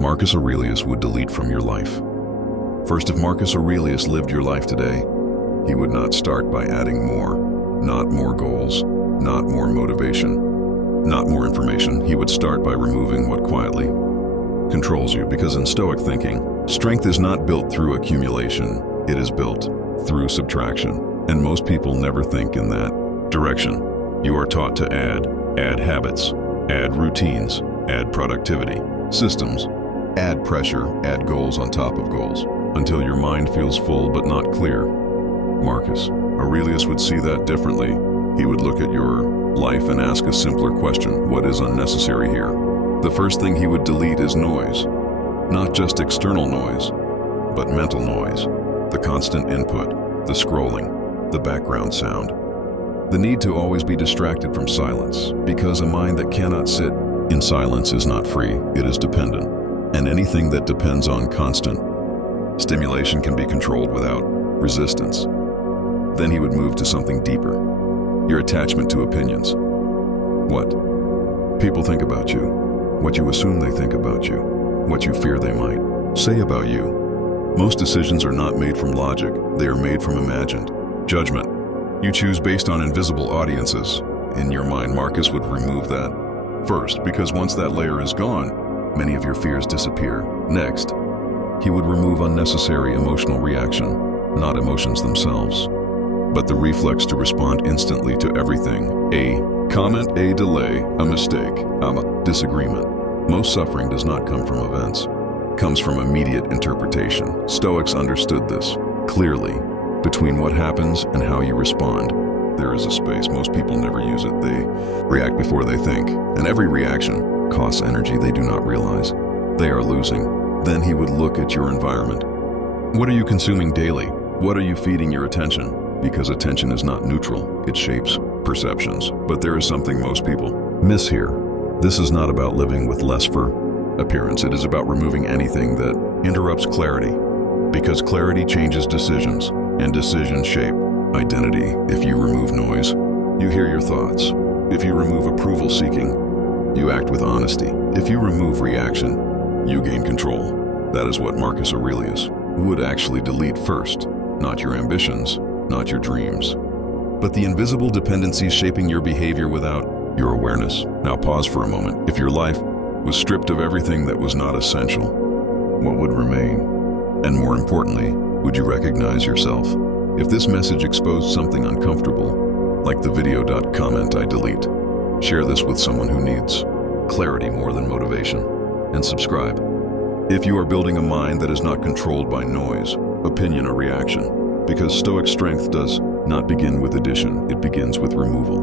Marcus Aurelius would delete from your life. First, if Marcus Aurelius lived your life today, he would not start by adding more. Not more goals, not more motivation, not more information. He would start by removing what quietly controls you, because in Stoic thinking, strength is not built through accumulation, it is built through subtraction. And most people never think in that direction. You are taught to add habits, add routines, add productivity, systems, add pressure, add goals on top of goals, until your mind feels full but not clear. Marcus Aurelius would see that differently. He would look at your life and ask a simpler question: what is unnecessary here? The first thing he would delete is noise. Not just external noise, but mental noise. The constant input, the scrolling, the background sound. The need to always be distracted from silence, because a mind that cannot sit in silence is not free, it is dependent. And anything that depends on constant stimulation can be controlled without resistance. Then he would move to something deeper. Your attachment to opinions. What people think about you, what you assume they think about you, what you fear they might say about you. Most decisions are not made from logic, they are made from imagined judgment. You choose based on invisible audiences. In your mind, Marcus would remove that first, because once that layer is gone, many of your fears disappear. Next, he would remove unnecessary emotional reaction, not emotions themselves, but the reflex to respond instantly to everything. A comment, a delay, a mistake, a disagreement. Most suffering does not come from events, it comes from immediate interpretation. Stoics understood this clearly. Between what happens and how you respond, there is a space. Most people never use it. They react before they think, and every reaction costs energy they do not realize they are losing. Then he would look at your environment. What are you consuming daily? What are you feeding your attention? Because attention is not neutral, it shapes perceptions. But there is something most people miss here. This is not about living with less for appearance. It is about removing anything that interrupts clarity, because clarity changes decisions, and decisions shape identity. If you remove noise, you hear your thoughts. If you remove approval seeking, you act with honesty. If you remove reaction, you gain control. That is what Marcus Aurelius would actually delete first. Not your ambitions, not your dreams, but the invisible dependencies shaping your behavior without your awareness. Now pause for a moment. If your life was stripped of everything that was not essential, what would remain? And more importantly, would you recognize yourself? If this message exposed something uncomfortable, like the video, comment I delete. Share this with someone who needs clarity more than motivation, and subscribe. If you are building a mind that is not controlled by noise, opinion, or reaction, because Stoic strength does not begin with addition, it begins with removal.